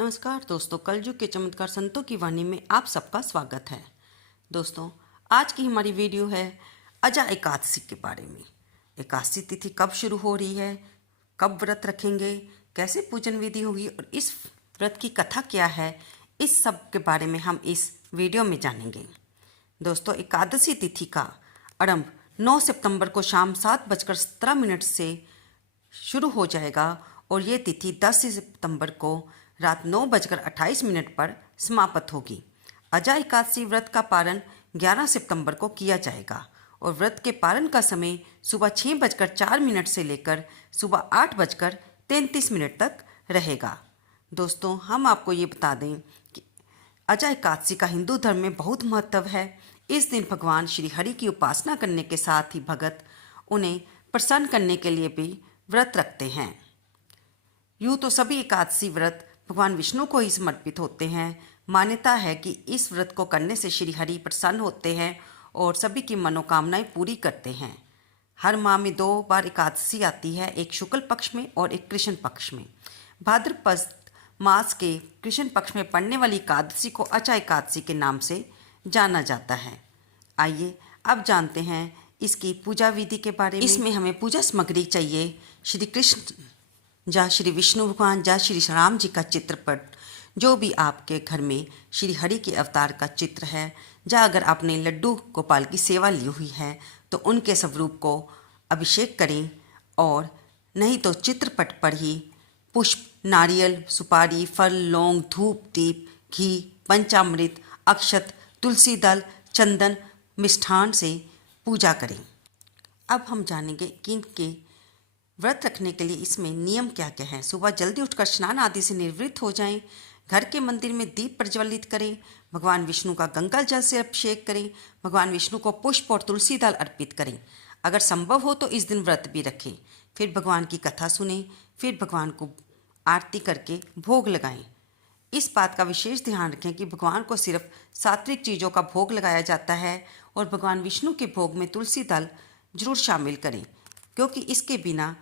नमस्कार दोस्तों, कलयुग के चमत्कार संतों की वाणी में आप सबका स्वागत है। दोस्तों, आज की हमारी वीडियो है अजा एकादशी के बारे में। एकादशी तिथि कब शुरू हो रही है, कब व्रत रखेंगे, कैसे पूजन विधि होगी और इस व्रत की कथा क्या है, इस सब के बारे में हम इस वीडियो में जानेंगे। दोस्तों, एकादशी तिथि का आरंभ 9 सितंबर को शाम 7:17 से शुरू हो जाएगा और ये तिथि 10 सितंबर को रात 9:28 पर समाप्त होगी। अजा एकादशी व्रत का पारण 11 सितंबर को किया जाएगा और व्रत के पारण का समय सुबह 6:04 से लेकर सुबह 8:33 तक रहेगा। दोस्तों, हम आपको ये बता दें कि अजा एकादशी का हिंदू धर्म में बहुत महत्व है। इस दिन भगवान श्री हरि की उपासना करने के साथ ही भगत उन्हें प्रसन्न करने के लिए भी व्रत रखते हैं। यूँ तो सभी एकादशी व्रत भगवान विष्णु को ही समर्पित होते हैं। मान्यता है कि इस व्रत को करने से श्री हरि प्रसन्न होते हैं और सभी की मनोकामनाएं पूरी करते हैं। हर माह में 2 बार एकादशी आती है, एक शुक्ल पक्ष में और एक कृष्ण पक्ष में। भाद्रपद मास के कृष्ण पक्ष में पड़ने वाली एकादशी को अजा एकादशी के नाम से जाना जाता है। आइए अब जानते हैं इसकी पूजा विधि के बारे में। इसमें हमें पूजा सामग्री चाहिए श्री कृष्ण या श्री विष्णु भगवान या श्री राम जी का चित्रपट, जो भी आपके घर में श्री हरि के अवतार का चित्र है, या अगर आपने लड्डू गोपाल की सेवा ली हुई है तो उनके स्वरूप को अभिषेक करें, और नहीं तो चित्रपट पर ही पुष्प, नारियल, सुपारी, फल, लौंग, धूप, दीप, घी, पंचामृत, अक्षत, तुलसी दल, चंदन, मिष्ठान से पूजा करें। अब हम जानेंगे कि इनके व्रत रखने के लिए इसमें नियम क्या क्या हैं। सुबह जल्दी उठकर स्नान आदि से निवृत्त हो जाएं, घर के मंदिर में दीप प्रज्वलित करें, भगवान विष्णु का गंगा जल से अभिषेक करें, भगवान विष्णु को पुष्प और तुलसी दल अर्पित करें। अगर संभव हो तो इस दिन व्रत भी रखें। फिर भगवान की कथा सुनें, फिर भगवान को आरती करके भोग लगाएं। इस बात का विशेष ध्यान रखें कि भगवान को सिर्फ सात्विक चीज़ों का भोग लगाया जाता है और भगवान विष्णु के भोग में तुलसी दल जरूर शामिल करें, क्योंकि इसके बिना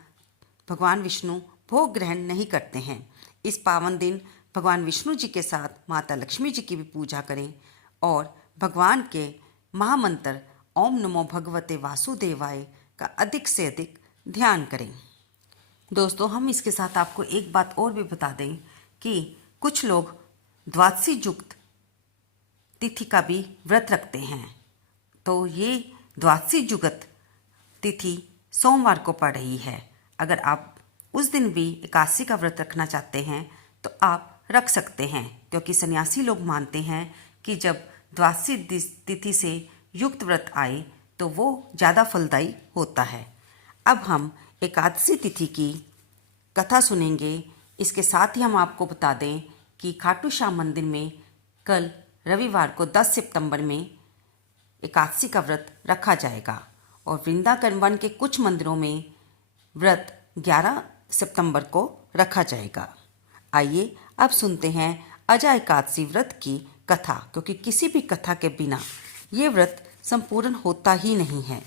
भगवान विष्णु भोग ग्रहण नहीं करते हैं। इस पावन दिन भगवान विष्णु जी के साथ माता लक्ष्मी जी की भी पूजा करें और भगवान के महामंत्र ओम नमो भगवते वासुदेवाय का अधिक से अधिक ध्यान करें। दोस्तों, हम इसके साथ आपको एक बात और भी बता दें कि कुछ लोग द्वादशी युक्त तिथि का भी व्रत रखते हैं। तो ये द्वादशी युक्त तिथि सोमवार को पड़ रही है। अगर आप उस दिन भी एकादशी का व्रत रखना चाहते हैं तो आप रख सकते हैं, क्योंकि सन्यासी लोग मानते हैं कि जब द्वादशी तिथि से युक्त व्रत आए तो वो ज़्यादा फलदायी होता है। अब हम एकादशी तिथि की कथा सुनेंगे। इसके साथ ही हम आपको बता दें कि खाटू श्याम मंदिर में कल रविवार को 10 सितंबर में एकादशी का व्रत रखा जाएगा और वृंदावन वन के कुछ मंदिरों में व्रत 11 सितंबर को रखा जाएगा। आइए अब सुनते हैं अजा एकादशी व्रत की कथा, क्योंकि किसी भी कथा के बिना ये व्रत संपूर्ण होता ही नहीं है।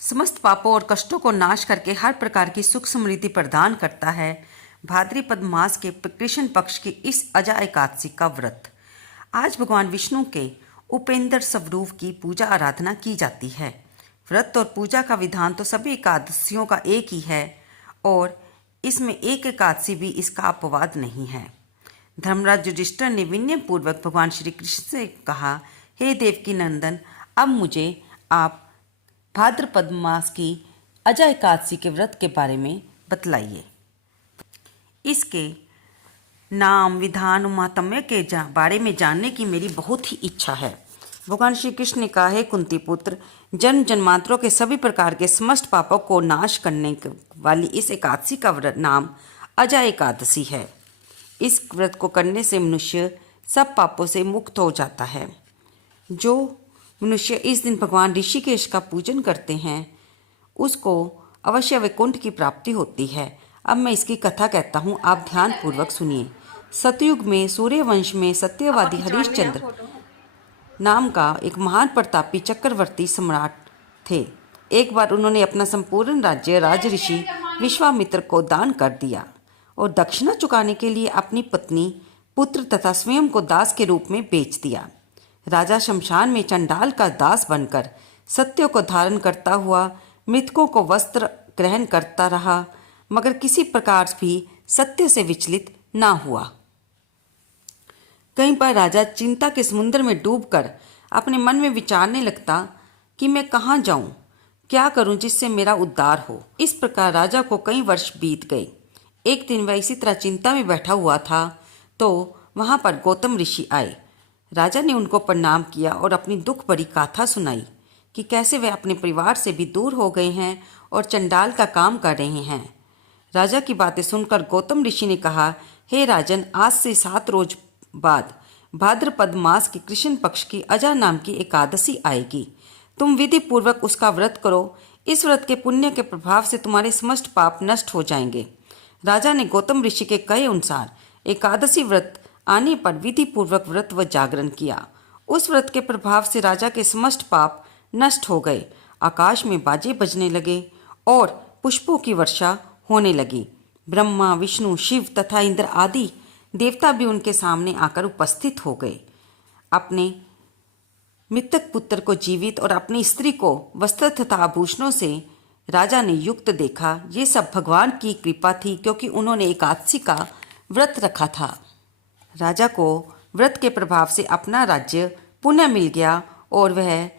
समस्त पापों और कष्टों को नाश करके हर प्रकार की सुख समृद्धि प्रदान करता है भाद्रपद मास के कृष्ण पक्ष की इस अजा एकादशी का व्रत। आज भगवान विष्णु के उपेंद्र स्वरूप की पूजा आराधना की जाती है। व्रत और पूजा का विधान तो सभी एकादशियों का एक ही है और इसमें एक एकादशी भी इसका अपवाद नहीं है। धर्मराज युधिष्ठिर ने विनय पूर्वक भगवान श्री कृष्ण से कहा, हे देवकी नंदन, अब मुझे आप भाद्रपद मास की अजा एकादशी के व्रत के बारे में बतलाइए। इसके नाम, विधान, महात्म्य के बारे में जानने की मेरी बहुत ही इच्छा है। भगवान श्री कृष्ण ने कहा, है कुंती पुत्र, जन्म जन्मांतरों के सभी प्रकार के समस्त पापों को नाश करने वाली इस एकादशी का व्रत नाम अजा एकादशी है। इस व्रत को करने से मनुष्य सब पापों से मुक्त हो जाता है। जो मनुष्य इस दिन भगवान ऋषिकेश का पूजन करते हैं उसको अवश्य वैकुंठ की प्राप्ति होती है। अब मैं इसकी कथा कहता हूँ, आप ध्यान पूर्वक सुनिए। सतयुग में सूर्यवंश में सत्यवादी हरिश्चंद्र नाम का एक महान प्रतापी चक्रवर्ती सम्राट थे। एक बार उन्होंने अपना संपूर्ण राज्य राजऋषि विश्वामित्र को दान कर दिया और दक्षिणा चुकाने के लिए अपनी पत्नी, पुत्र तथा स्वयं को दास के रूप में बेच दिया। राजा शमशान में चंडाल का दास बनकर सत्य को धारण करता हुआ मृतकों को वस्त्र ग्रहण करता रहा, मगर किसी प्रकार भी सत्य से विचलित ना हुआ। कई बार राजा चिंता के समुद्र में डूबकर अपने मन में विचारने लगता कि मैं कहाँ जाऊं, क्या करूं जिससे मेरा उद्धार हो। इस प्रकार राजा को कई वर्ष बीत गए। एक दिन वह इसी तरह चिंता में बैठा हुआ था तो वहां पर गौतम ऋषि आए। राजा ने उनको प्रणाम किया और अपनी दुख भरी गाथा सुनाई कि कैसे वे अपने परिवार से भी दूर हो गए हैं और चंडाल का काम कर रहे हैं। राजा की बातें सुनकर गौतम ऋषि ने कहा, हे राजन, आज से 7 रोज बाद भाद्रपद मास के कृष्ण पक्ष की अजा नाम की एकादशी आएगी। तुम विधि पूर्वक उसका व्रत करो। इस व्रत के पुण्य के प्रभाव से तुम्हारे समस्त पाप नष्ट हो जाएंगे। राजा ने गौतम ऋषि के कहे अनुसार एकादशी व्रत आने पर विधि पूर्वक व्रत व जागरण किया। उस व्रत के प्रभाव से राजा के समस्त पाप नष्ट हो गए। आकाश में बाजे बजने लगे और पुष्पों की वर्षा होने लगी। ब्रह्मा, विष्णु, शिव तथा इंद्र आदि देवता भी उनके सामने आकर उपस्थित हो गए। अपने मृतक पुत्र को जीवित और अपनी स्त्री को वस्त्र तथा आभूषणों से राजा ने युक्त देखा। ये सब भगवान की कृपा थी, क्योंकि उन्होंने एकादशी का व्रत रखा था। राजा को व्रत के प्रभाव से अपना राज्य पुनः मिल गया और वह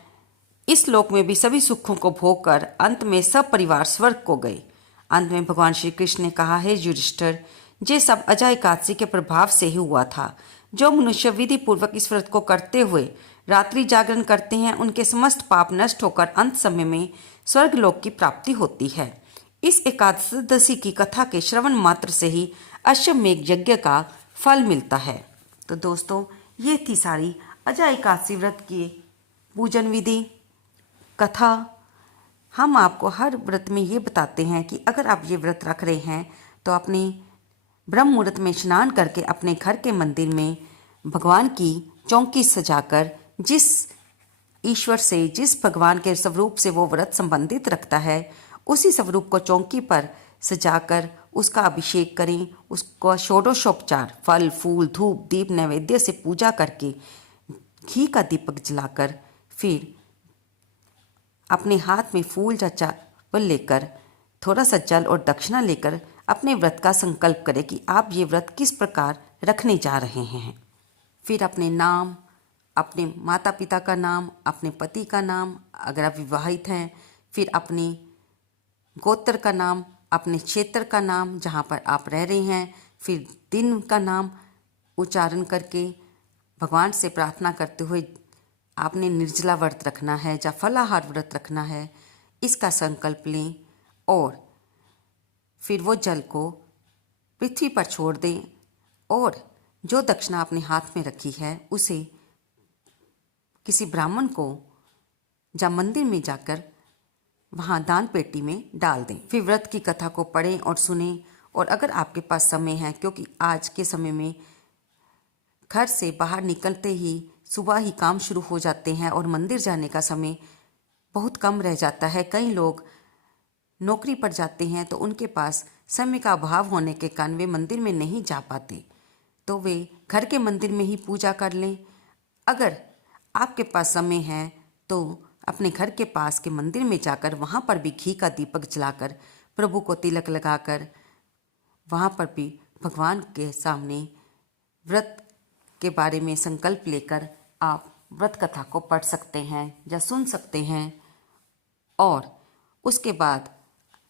इस लोक में भी सभी सुखों को भोग कर अंत में सब परिवार स्वर्ग को गए। अंत में भगवान श्री कृष्ण ने कहा, हे युधिष्ठिर, ये सब अजा एकादशी के प्रभाव से ही हुआ था। जो मनुष्य विधि पूर्वक इस व्रत को करते हुए रात्रि जागरण करते हैं, उनके समस्त पाप नष्ट होकर अंत समय में स्वर्ग लोक की प्राप्ति होती है। इस एकादशी की कथा के श्रवण मात्र से ही अश्वमेध यज्ञ का फल मिलता है। तो दोस्तों, ये थी सारी अजा एकादशी व्रत की पूजन विधि कथा। हम आपको हर व्रत में ये बताते हैं कि अगर आप ये व्रत रख रहे हैं तो अपने ब्रह्म मुहूर्त में स्नान करके अपने घर के मंदिर में भगवान की चौकी सजाकर, जिस ईश्वर से, जिस भगवान के स्वरूप से वो व्रत संबंधित रखता है, उसी स्वरूप को चौकी पर सजाकर उसका अभिषेक करें। उसको षोडशोपचार फल, फूल, धूप, दीप नैवेद्य से पूजा करके घी का दीपक जलाकर फिर अपने हाथ में फूल या चावल लेकर थोड़ा सा जल और दक्षिणा लेकर अपने व्रत का संकल्प करें कि आप ये व्रत किस प्रकार रखने जा रहे हैं। फिर अपने नाम, अपने माता पिता का नाम, अपने पति का नाम अगर आप विवाहित हैं, फिर अपने गोत्र का नाम, अपने क्षेत्र का नाम जहाँ पर आप रह रहे हैं, फिर दिन का नाम उच्चारण करके भगवान से प्रार्थना करते हुए आपने निर्जला व्रत रखना है या फलाहार व्रत रखना है, इसका संकल्प लें और फिर वो जल को पृथ्वी पर छोड़ दें और जो दक्षिणा आपने हाथ में रखी है उसे किसी ब्राह्मण को या मंदिर में जाकर वहाँ दान पेटी में डाल दें। फिर व्रत की कथा को पढ़ें और सुनें। और अगर आपके पास समय है, क्योंकि आज के समय में घर से बाहर निकलते ही सुबह ही काम शुरू हो जाते हैं और मंदिर जाने का समय बहुत कम रह जाता है। कई लोग नौकरी पर जाते हैं तो उनके पास समय का अभाव होने के कारण वे मंदिर में नहीं जा पाते, तो वे घर के मंदिर में ही पूजा कर लें। अगर आपके पास समय है तो अपने घर के पास के मंदिर में जाकर वहाँ पर भी घी का दीपक जलाकर प्रभु को तिलक लगाकर वहाँ पर भी भगवान के सामने व्रत के बारे में संकल्प लेकर आप व्रत कथा को पढ़ सकते हैं या सुन सकते हैं। और उसके बाद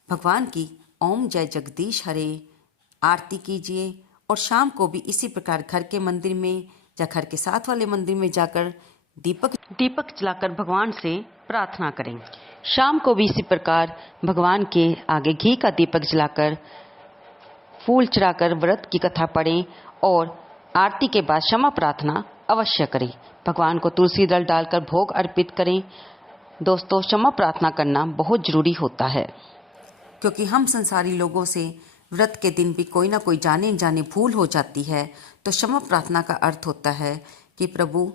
भगवान की ओम जय जगदीश हरे आरती कीजिए और शाम को भी इसी प्रकार घर के मंदिर में या घर के साथ वाले मंदिर में जाकर दीपक जलाकर भगवान से प्रार्थना करें। शाम को भी इसी प्रकार भगवान के आगे घी का दीपक जलाकर फूल चढ़ाकर व्रत की कथा पढ़ें और आरती के बाद क्षमा प्रार्थना अवश्य करें। भगवान को तुलसी दल डालकर भोग अर्पित करें। दोस्तों, क्षमा प्रार्थना करना बहुत जरूरी होता है, क्योंकि हम संसारी लोगों से व्रत के दिन भी कोई ना कोई जाने जाने भूल हो जाती है। तो क्षमा प्रार्थना का अर्थ होता है कि प्रभु,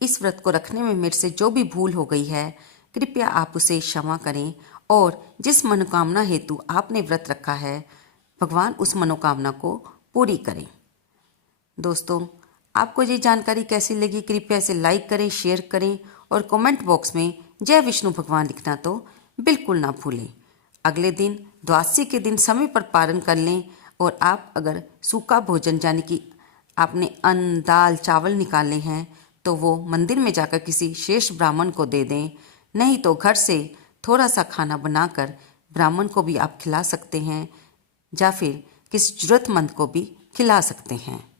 इस व्रत को रखने में मेरे से जो भी भूल हो गई है, कृपया आप उसे क्षमा करें और जिस मनोकामना हेतु आपने व्रत रखा है भगवान उस मनोकामना को पूरी करें। दोस्तों, आपको ये जानकारी कैसी लगी कृपया इसे लाइक करें, शेयर करें और कमेंट बॉक्स में जय विष्णु भगवान लिखना तो बिल्कुल ना भूलें। अगले दिन द्वादशी के दिन समय पर पारण कर लें और आप अगर सूखा भोजन यानी कि आपने अन्न, दाल, चावल निकाले हैं तो वो मंदिर में जाकर किसी शेष ब्राह्मण को दे दें। नहीं तो घर से थोड़ा सा खाना बनाकर ब्राह्मण को भी आप खिला सकते हैं या फिर किसी जरूरतमंद को भी खिला सकते हैं।